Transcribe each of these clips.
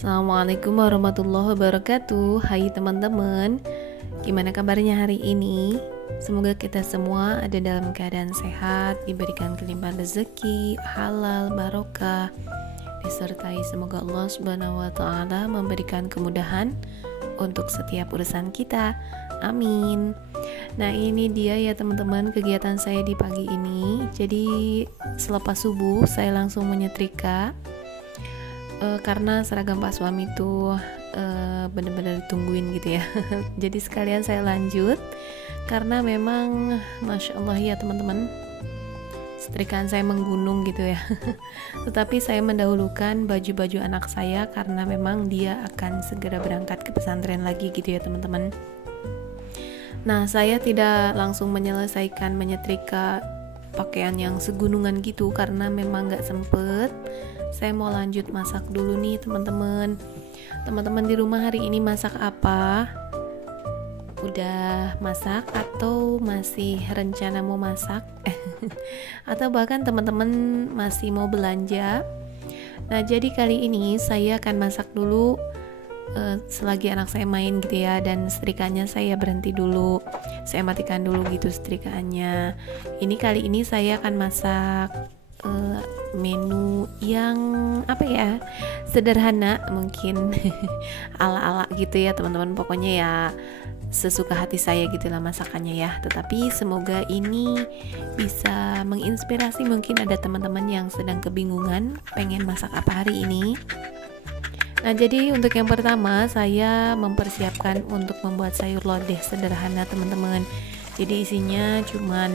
Assalamualaikum warahmatullahi wabarakatuh. Hai teman-teman, gimana kabarnya hari ini? Semoga kita semua ada dalam keadaan sehat, diberikan kelimpahan rezeki, halal, barokah, disertai semoga Allah Subhanahu wa Ta'ala memberikan kemudahan untuk setiap urusan kita. Amin. Nah, ini dia ya teman-teman kegiatan saya di pagi ini. Jadi selepas subuh saya langsung menyetrika karena seragam Pak suami itu benar-benar ditungguin gitu ya. Jadi sekalian saya lanjut karena memang Masya Allah ya teman-teman, setrikaan saya menggunung gitu ya. Tetapi saya mendahulukan baju-baju anak saya karena memang dia akan segera berangkat ke pesantren lagi gitu ya teman-teman. Nah, saya tidak langsung menyelesaikan menyetrika pakaian yang segunungan gitu karena memang gak sempet. Saya mau lanjut masak dulu nih teman-teman. Teman-teman di rumah hari ini masak apa? Udah masak atau masih rencana mau masak? Atau bahkan teman-teman masih mau belanja? Nah, jadi kali ini saya akan masak dulu selagi anak saya main gitu ya, dan setrikaannya saya berhenti dulu, saya matikan dulu gitu setrikaannya. Ini kali ini saya akan masak menu yang apa ya, sederhana mungkin ala-ala gitu ya teman-teman, pokoknya ya sesuka hati saya gitulah masakannya ya. Tetapi semoga ini bisa menginspirasi, mungkin ada teman-teman yang sedang kebingungan pengen masak apa hari ini. Nah, jadi untuk yang pertama saya mempersiapkan untuk membuat sayur lodeh sederhana teman-teman. Jadi isinya cuman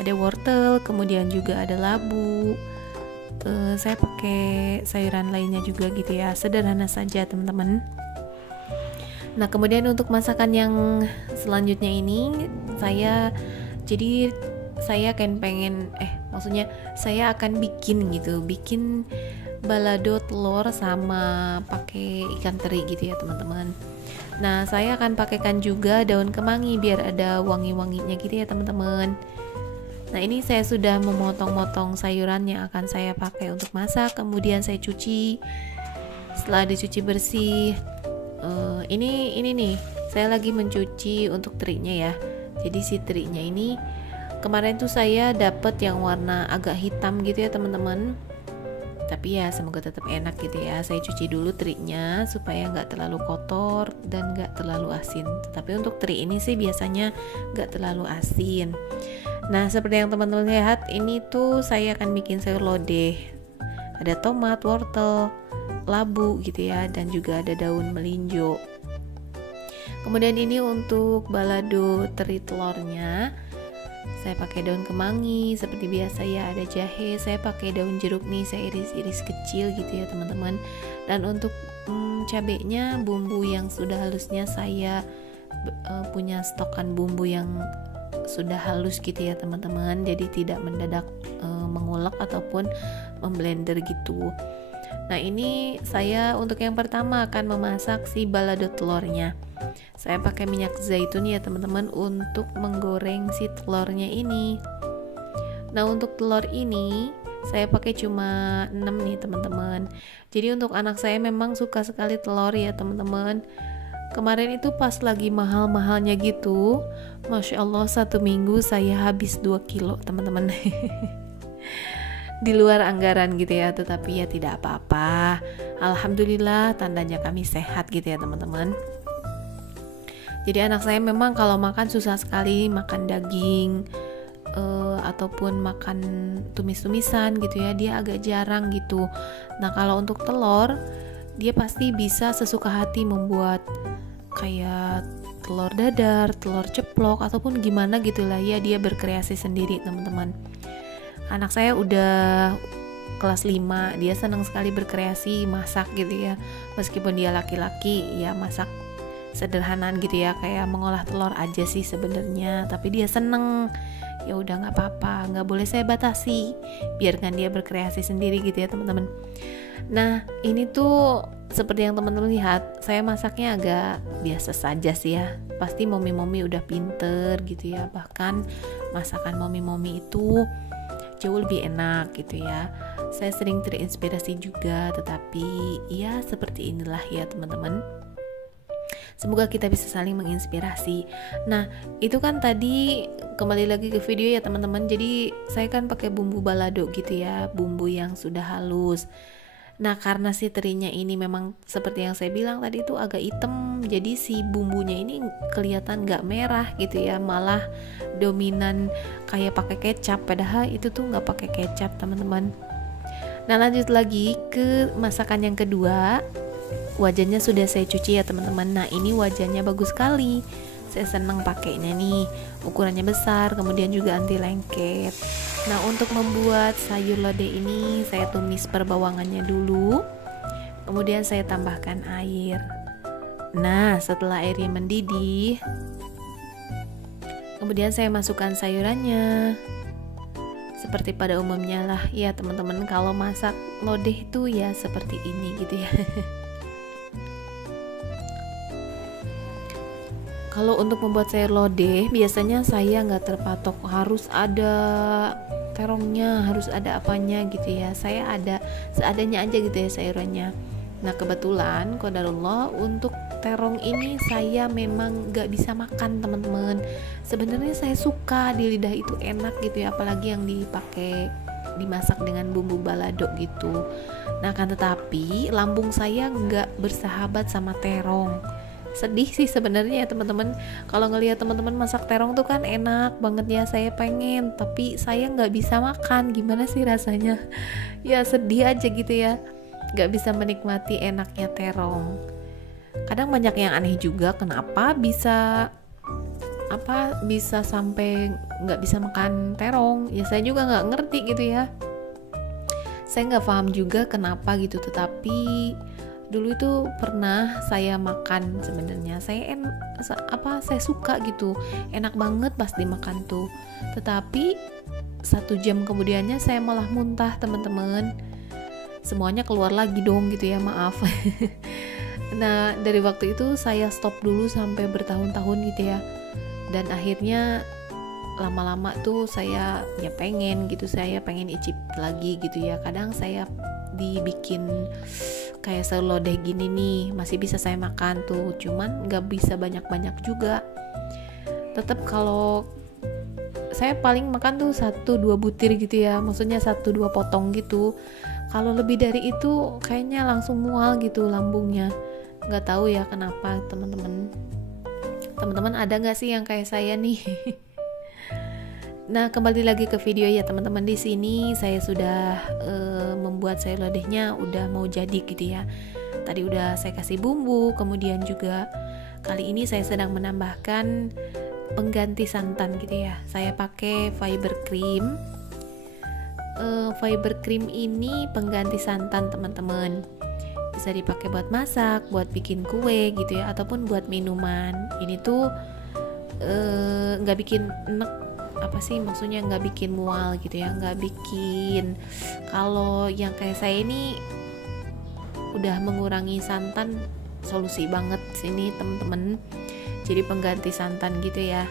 ada wortel, kemudian juga ada labu. Saya pakai sayuran lainnya juga gitu ya, sederhana saja teman-teman. Nah, kemudian untuk masakan yang selanjutnya ini saya akan bikin balado telur sama pakai ikan teri gitu ya teman-teman. Nah, saya akan pakaikan juga daun kemangi biar ada wangi-wanginya gitu ya teman-teman. Nah, ini saya sudah memotong-motong sayuran yang akan saya pakai untuk masak, kemudian saya cuci. Setelah dicuci bersih, ini nih saya lagi mencuci untuk terinya ya. Jadi si terinya ini kemarin tuh saya dapet yang warna agak hitam gitu ya teman-teman, tapi ya semoga tetap enak gitu ya. Saya cuci dulu terinya supaya nggak terlalu kotor dan nggak terlalu asin. Tapi untuk teri ini sih biasanya nggak terlalu asin. Nah, seperti yang teman-teman lihat, ini tuh saya akan bikin sayur lodeh. Ada tomat, wortel, labu gitu ya, dan juga ada daun melinjo. Kemudian ini untuk balado teri telurnya, saya pakai daun kemangi seperti biasa ya, ada jahe, saya pakai daun jeruk nih, saya iris-iris kecil gitu ya teman-teman. Dan untuk cabenya, bumbu yang sudah halusnya saya punya stokan bumbu yang sudah halus gitu ya teman-teman, jadi tidak mendadak mengulek ataupun memblender gitu. Nah, ini saya untuk yang pertama akan memasak si balado telurnya. Saya pakai minyak zaitun ya teman-teman untuk menggoreng si telurnya ini. Nah, untuk telur ini saya pakai cuma 6 nih teman-teman. Jadi untuk anak saya memang suka sekali telur ya teman-teman. Kemarin itu pas lagi mahal-mahalnya gitu, Masya Allah 1 minggu saya habis 2 kilo teman-teman. Di luar anggaran gitu ya, tetapi ya tidak apa-apa. Alhamdulillah tandanya kami sehat gitu ya teman-teman. Jadi anak saya memang kalau makan susah sekali makan daging ataupun makan tumis-tumisan gitu ya, dia agak jarang gitu. Nah, kalau untuk telur dia pasti bisa sesuka hati membuat kayak telur dadar, telur ceplok ataupun gimana gitulah ya, dia berkreasi sendiri teman-teman. Anak saya udah kelas 5, dia senang sekali berkreasi masak gitu ya. Meskipun dia laki-laki ya masak sederhanaan gitu ya, kayak mengolah telur aja sih sebenarnya, tapi dia seneng. Ya udah nggak apa-apa, nggak boleh saya batasi, biarkan dia berkreasi sendiri gitu ya teman-teman. Nah, ini tuh seperti yang teman-teman lihat, saya masaknya agak biasa saja sih ya. Pasti momi-momi udah pinter gitu ya, bahkan masakan momi-momi itu jauh lebih enak gitu ya. saya sering terinspirasi juga, tetapi ya seperti inilah ya teman-teman. Semoga kita bisa saling menginspirasi. Nah, itu kan tadi kembali lagi ke video ya teman-teman. Jadi saya kan pakai bumbu balado gitu ya, bumbu yang sudah halus. Nah, karena si terinya ini memang seperti yang saya bilang tadi itu agak hitam, jadi si bumbunya ini kelihatan gak merah gitu ya, malah dominan kayak pakai kecap, padahal itu tuh gak pakai kecap teman-teman. Nah, lanjut lagi ke masakan yang kedua. Wajannya sudah saya cuci ya teman-teman. Nah, ini wajannya bagus sekali, saya senang pakainya nih, ukurannya besar, kemudian juga anti lengket. Nah, untuk membuat sayur lodeh ini saya tumis perbawangannya dulu, kemudian saya tambahkan air. Nah, setelah airnya mendidih, kemudian saya masukkan sayurannya seperti pada umumnya lah ya teman-teman. Kalau masak lodeh itu ya seperti ini gitu ya. Kalau untuk membuat sayur lodeh, biasanya saya nggak terpatok harus ada terongnya, harus ada apanya gitu ya. Saya ada seadanya aja gitu ya sayurannya. Nah, kebetulan qadarullah untuk terong ini saya memang nggak bisa makan teman-teman. Sebenarnya saya suka, di lidah itu enak gitu ya, apalagi yang dimasak dengan bumbu balado gitu. Nah, kan tetapi lambung saya nggak bersahabat sama terong. Sedih sih sebenarnya ya teman-teman. Kalau ngelihat teman-teman masak terong tuh kan enak banget ya, saya pengen, tapi saya nggak bisa makan. Gimana sih rasanya? Ya sedih aja gitu ya, nggak bisa menikmati enaknya terong. Kadang banyak yang aneh juga, kenapa bisa sampai nggak bisa makan terong. Ya saya juga nggak ngerti gitu ya. Saya nggak paham juga kenapa gitu, tetapi dulu itu pernah saya makan. Sebenarnya saya suka gitu, enak banget pas dimakan tuh, tetapi 1 jam kemudiannya saya malah muntah teman-teman, semuanya keluar lagi dong gitu ya, maaf. Nah, dari waktu itu saya stop dulu sampai bertahun-tahun gitu ya, dan akhirnya lama-lama tuh saya ya pengen icip lagi gitu ya. Kadang saya dibikin kayak sayur lodeh gini nih, masih bisa saya makan tuh, cuman nggak bisa banyak-banyak juga. Tetap kalau saya paling makan tuh 1-2 butir gitu ya, maksudnya 1-2 potong gitu. Kalau lebih dari itu kayaknya langsung mual gitu lambungnya, nggak tahu ya kenapa teman-teman. Teman-teman ada nggak sih yang kayak saya nih? Nah, kembali lagi ke video ya teman-teman. Di sini saya sudah membuat sayur lodehnya udah mau jadi gitu ya. Tadi udah saya kasih bumbu, kemudian juga kali ini saya sedang menambahkan pengganti santan gitu ya. Saya pakai fiber cream. Fiber cream ini pengganti santan teman-teman. Bisa dipakai buat masak, buat bikin kue gitu ya, ataupun buat minuman. Ini tuh nggak bikin enek, maksudnya nggak bikin mual gitu ya, nggak bikin. Kalau yang kayak saya ini udah mengurangi santan, solusi banget sini temen-temen, jadi pengganti santan gitu ya.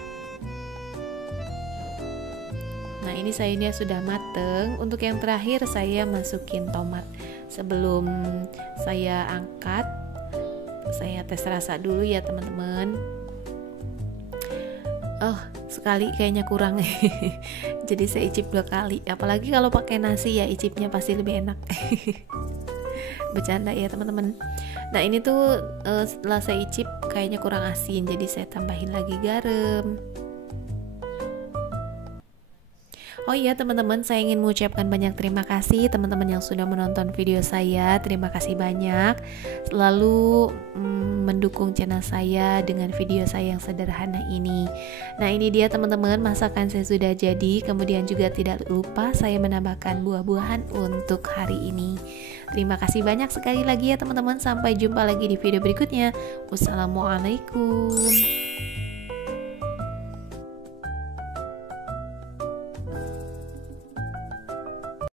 Nah, ini sayurnya sudah mateng. Untuk yang terakhir saya masukin tomat. Sebelum saya angkat, saya tes rasa dulu ya teman-teman. Sekali kayaknya kurang. Jadi saya icip 2 kali. Apalagi kalau pakai nasi ya, icipnya pasti lebih enak. Bercanda ya teman-teman. Nah, ini tuh setelah saya icip kayaknya kurang asin, jadi saya tambahin lagi garam. Oh iya teman-teman, saya ingin mengucapkan banyak terima kasih teman-teman yang sudah menonton video saya. Terima kasih banyak selalu mendukung channel saya dengan video saya yang sederhana ini. Nah, ini dia teman-teman, masakan saya sudah jadi. Kemudian juga tidak lupa saya menambahkan buah-buahan untuk hari ini. Terima kasih banyak sekali lagi ya teman-teman. Sampai jumpa lagi di video berikutnya. Wassalamualaikum.